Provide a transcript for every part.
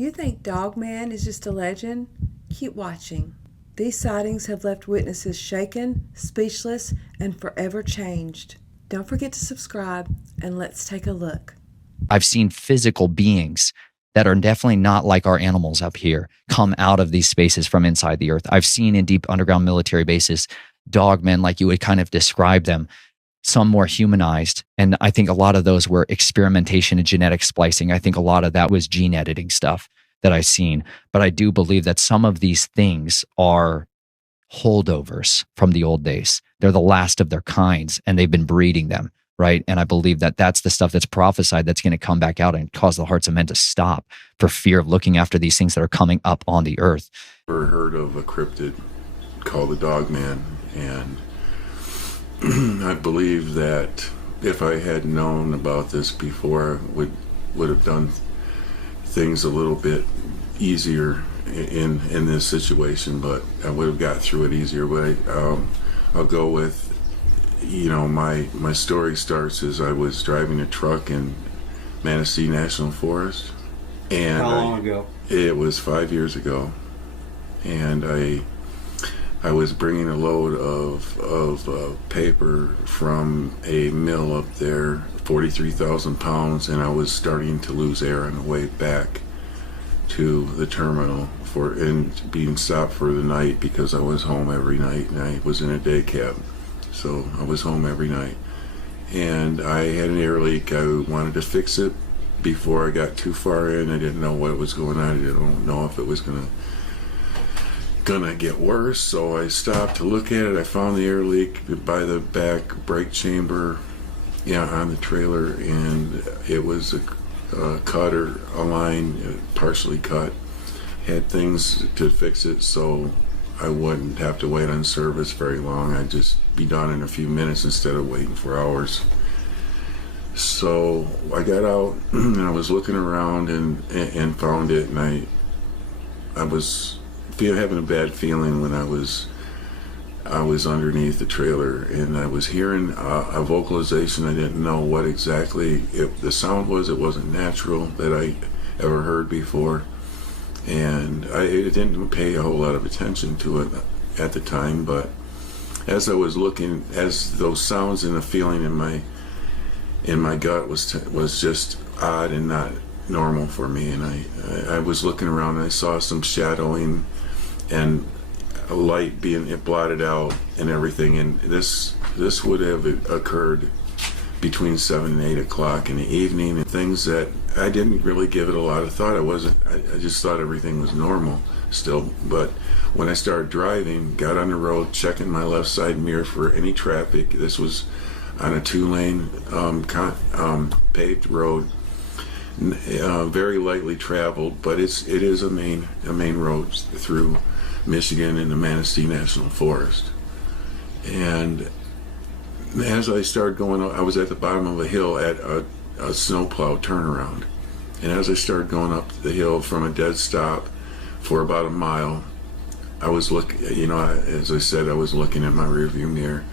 you think Dogman is just a legend, keep watching. These sightings have left witnesses shaken, speechless, and forever changed. Don't forget to subscribe, and let's take a look. I've seen physical beings that are definitely not like our animals up here come out of these spaces from inside the earth. I've seen in deep underground military bases, dogmen, like you would kind of describe them, some more humanized. And I think a lot of those were experimentation and genetic splicing. I think a lot of that was gene editing stuff that I've seen. But I do believe that some of these things are holdovers from the old days. They're the last of their kinds, and they've been breeding them. Right. And I believe that that's the stuff that's prophesied that's going to come back out and cause the hearts of men to stop for fear of looking after these things that are coming up on the earth. Ever heard of a cryptid called the Dogman? And I believe that if I had known about this before, I would have done things a little bit easier in this situation, but I would have got through it easier. But I'll go with, my story starts as I was driving a truck in Manistee National Forest. And how long ago? It was 5 years ago. And I was bringing a load of paper from a mill up there, 43,000 pounds, and I was starting to lose air on the way back to the terminal and being stopped for the night because I was home every night and I was in a day cab. So I was home every night, and I had an air leak. I wanted to fix it before I got too far in. I didn't know what was going on. I didn't know if it was gonna get worse. So I stopped to look at it. I found the air leak by the back brake chamber, on the trailer, and it was a cut or a line, partially cut. Had things to fix it, so I wouldn't have to wait on service very long. I'd just be done in a few minutes instead of waiting for hours. So I got out and I was looking around and found it, and I was having a bad feeling when I was underneath the trailer, and I was hearing a vocalization. I didn't know what exactly the sound was. It wasn't natural that I ever heard before. And I didn't pay a whole lot of attention to it at the time, but as I was looking, as those sounds and the feeling in my gut was just odd and not normal for me, and I was looking around and I saw some shadowing and a light being blotted out and everything, and this would have occurred between 7 and 8 o'clock in the evening, and things that I didn't really give it a lot of thought. I just thought everything was normal still. But when I started driving, got on the road, checking my left side mirror for any traffic. This was on a 2-lane paved road, very lightly traveled, but it is a main road through Michigan in the Manistee National Forest. And as I started going up, I was at the bottom of a hill at a snowplow turnaround. And as I started going up the hill from a dead stop for about a mile, I was looking, as I said, I was looking at my rearview mirror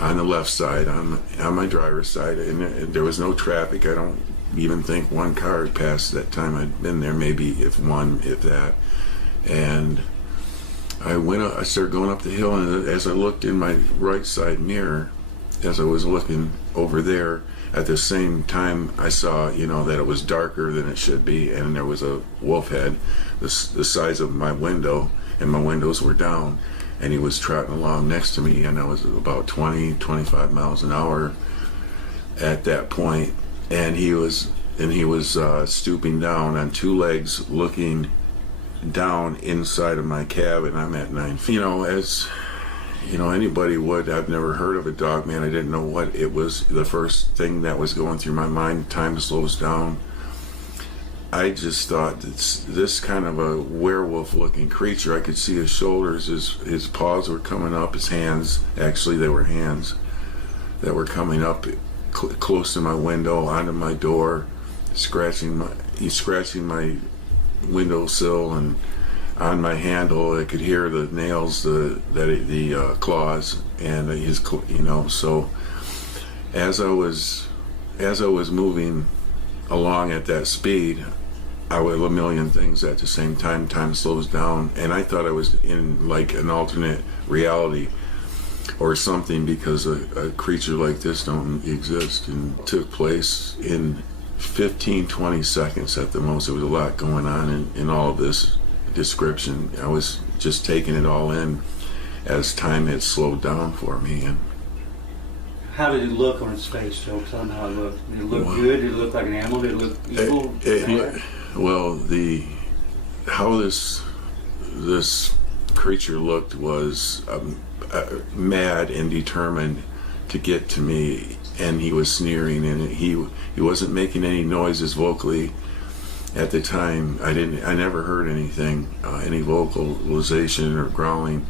on the left side, on my driver's side, and there was no traffic. I don't even think one car had passed that time I'd been there, maybe if that. And I started going up the hill, and as I looked in my right side mirror, as I was looking over there, at the same time I saw, that it was darker than it should be, and there was a wolf head the size of my window, and my windows were down, and he was trotting along next to me, and I was about 25 miles an hour at that point, and he was stooping down on two legs, looking down inside of my cab, and I'm at 9 feet. As anybody would, I've never heard of a dogman. I didn't know what it was. The first thing that was going through my mind, time slows down. I just thought this kind of a werewolf-looking creature. I could see his shoulders, his paws were coming up, his hands, actually they were hands that were coming up close to my window, onto my door, scratching my windowsill and on my handle. I could hear the nails, the claws, and his, So as I was moving along at that speed, I would a million things at the same time. Time slows down, and I thought I was in like an alternate reality or something, because a creature like this don't exist, and took place in 15-20 seconds at the most. There was a lot going on in all of this description. I was just taking it all in as time had slowed down for me. And how did it look on its face, Joe? Tell me how it looked. Did it look good? Did it look like an animal? Did it look evil? Well, how this creature looked was mad and determined to get to me, and he was sneering, and he wasn't making any noises vocally at the time. I never heard anything, any vocalization or growling,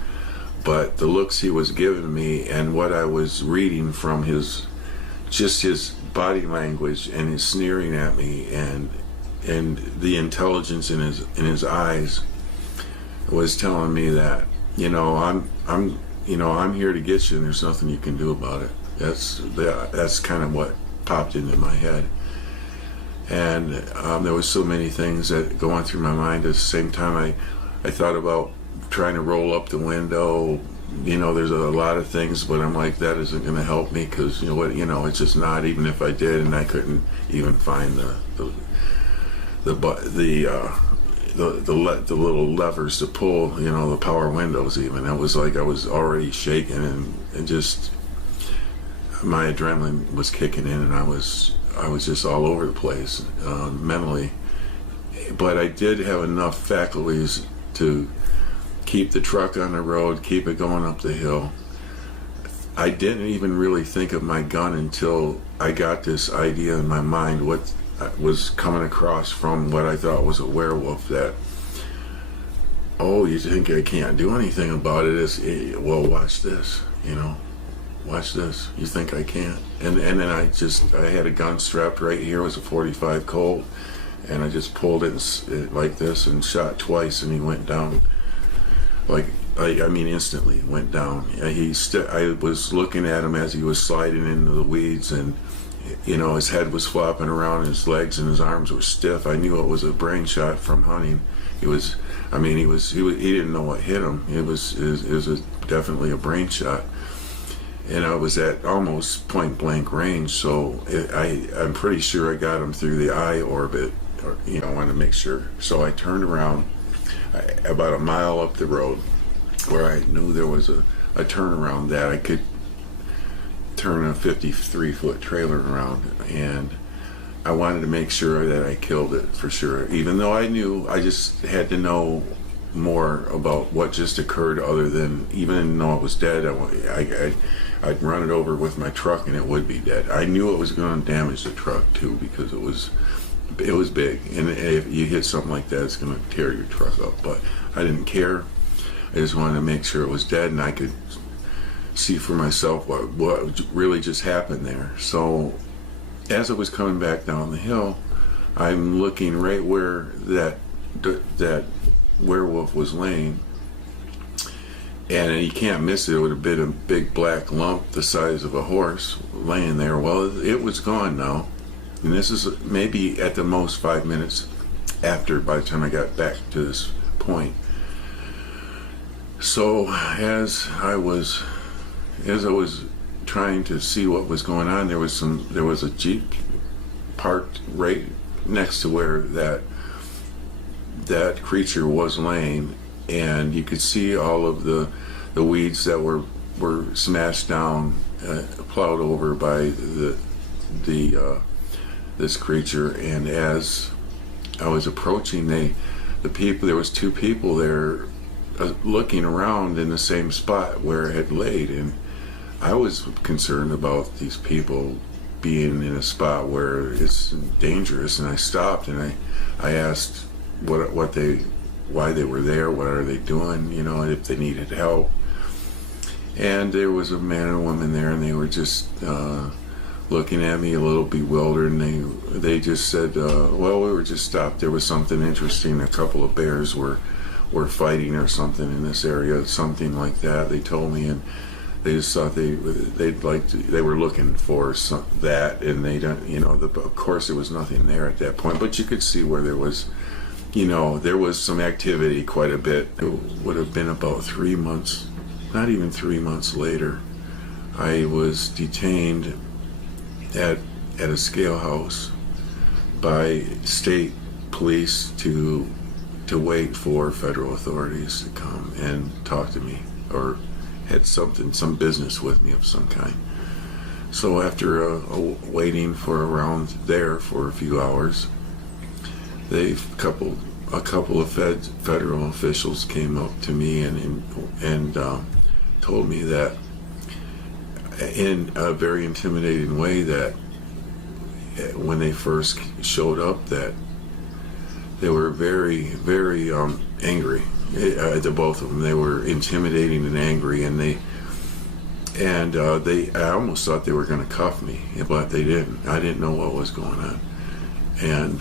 but the looks he was giving me and what I was reading from his body language and his sneering at me and the intelligence in his eyes was telling me that, I'm here to get you, and there's nothing you can do about it. That's kind of what popped into my head. And there was so many things that going through my mind at the same time. I thought about trying to roll up the window. There's a lot of things, but I'm like, that isn't going to help me, because it's just not. Even if I did, and I couldn't even find the little levers to pull, the power windows even. It was like I was already shaking, and just my adrenaline was kicking in, and I was just all over the place mentally. But I did have enough faculties to keep the truck on the road, keep it going up the hill. I didn't even really think of my gun until I got this idea in my mind, what was coming across from what I thought was a werewolf, that, oh, you think I can't do anything about it? Well, watch this, watch this. You think I can't? And then I had a gun strapped right here. It was a 45 Colt, and I just pulled it like this and shot twice, and he went down. Instantly went down. I was looking at him as he was sliding into the weeds, and his head was flopping around, his legs and his arms were stiff. I knew it was a brain shot from hunting. He didn't know what hit him. It was definitely a brain shot. And I was at almost point blank range, so I'm pretty sure I got him through the eye orbit. I wanted to make sure. So I turned around about a mile up the road, where I knew there was a turnaround that I could turn a 53-foot trailer around, and I wanted to make sure that I killed it for sure. Even though I knew, I just had to know more about what just occurred, other than, even though it was dead, I'd run it over with my truck and it would be dead. I knew it was going to damage the truck too, because it was big, and if you hit something like that, it's going to tear your truck up. But I didn't care. I just wanted to make sure it was dead, and I could see for myself what really just happened there. So as I was coming back down the hill, I'm looking right where that werewolf was laying, and you can't miss it. It would have been a big black lump the size of a horse laying there. Well, it was gone now, and this is maybe at the most 5 minutes after, by the time I got back to this point. So as I was trying to see what was going on, there was a Jeep parked right next to where that creature was laying, and you could see all of the weeds that were smashed down, plowed over by this creature. And as I was approaching, there was two people there looking around in the same spot where it had laid, and I was concerned about these people being in a spot where it's dangerous. And I stopped and I asked why they were there, what are they doing, and if they needed help. And there was a man and a woman there, and they were just looking at me a little bewildered, and they just said, well, we were just stopped. There was something interesting. A couple of bears were fighting or something in this area, something like that, they told me. And they just thought they were looking for that, and they don't, of course there was nothing there at that point, but you could see where there was there was some activity quite a bit. It would have been about 3 months, not even 3 months later, I was detained at a scale house by state police to wait for federal authorities to come and talk to me, or had some business with me of some kind. So after waiting for around there for a few hours, a couple of federal officials came up to me and told me that in a very intimidating way that when they first showed up, that they were very, very angry. The both of them, they were intimidating and angry, and I almost thought they were going to cuff me, but they didn't. I didn't know what was going on, and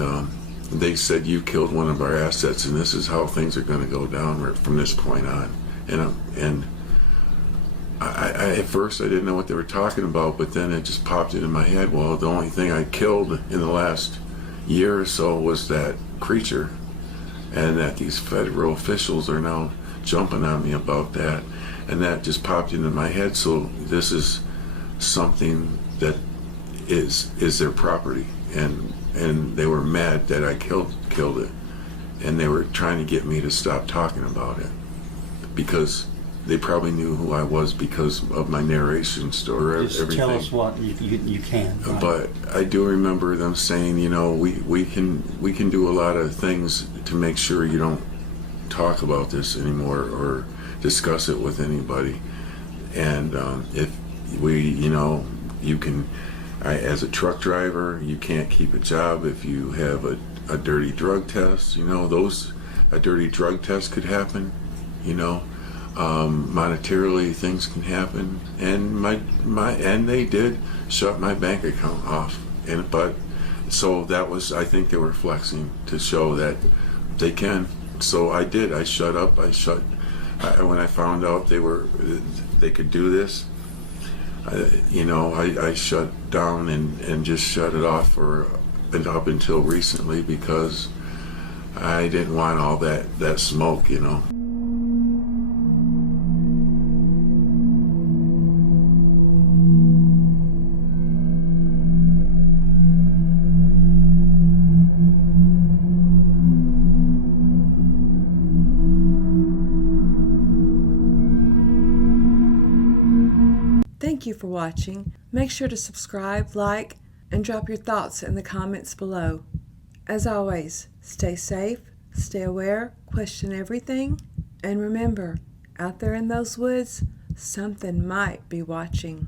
they said, "You killed one of our assets, and this is how things are going to go down from this point on." And I at first I didn't know what they were talking about, but then it just popped into my head. Well, the only thing I killed in the last year or so was that creature, and that these federal officials are now jumping on me about that, and that just popped into my head. So this is something that is their property, and they were mad that I killed it, and they were trying to get me to stop talking about it because they probably knew who I was because of my narration story. Just everything. tell us what you can. Right? But I do remember them saying, we can do a lot of things to make sure you don't talk about this anymore or discuss it with anybody. And if you can, as a truck driver, you can't keep a job if you have a dirty drug test. A dirty drug test could happen. Monetarily things can happen, and and they did shut my bank account off, so that was, I think they were flexing to show that they can. So I did. I shut up. When I found out they could do this, I shut down and just shut it off up until recently, because I didn't want all that smoke. Thank you for watching. Make sure to subscribe, like, and drop your thoughts in the comments below. As always, stay safe, stay aware, question everything, and remember, out there in those woods, something might be watching.